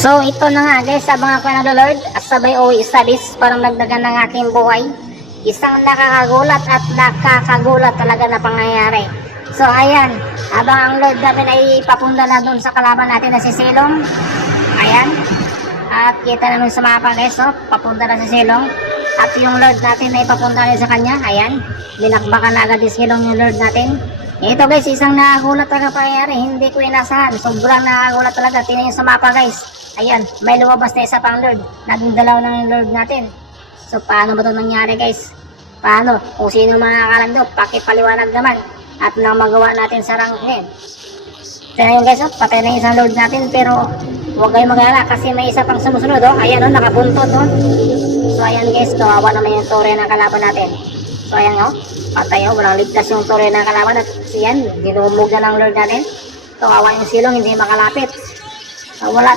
So ito na nga guys, abangan ko ng Lord at sabay uwi studies para magdagan ng aking buhay. Isang nakakagulat at nakakagulat talaga na pangyayari. So ayan, habang ang Lord natin ay papunta na doon sa kalaban natin na si Silong. Ayan, at kita naman sa mapa guys, so, papunta na si Silong. At yung Lord natin ay papunta rin sa kanya. Ayan, binakbakan na agad si Silong yung Lord natin. Ito guys, isang nakagulat talaga pangyayari. Hindi ko inasahan, sobrang nakagulat talaga. Tingnan nyo sa mapa guys. Ayan, may lumabas na isa pang Lord. Naging dalaw ng Lord natin. So paano ba ito nangyari guys? Paano? Kung sino mga nakakalando, pakipaliwanag naman. At nang magawa natin sa ranking. Tingnan nyo guys, oh, patay na isang Lord natin. Pero huwag kayong mag-alala kasi may isa pang sumusunod. Oh. Ayan, oh, nakabuntot. Oh. So ayan guys, kawawa naman yung tore ng kalaban natin. So ayan, oh, patay. Oh, walang ligtas yung tore ng kalaban. At yan, dinumog na ng Lord natin. Kawawa yung Silong, hindi makalapit. Wala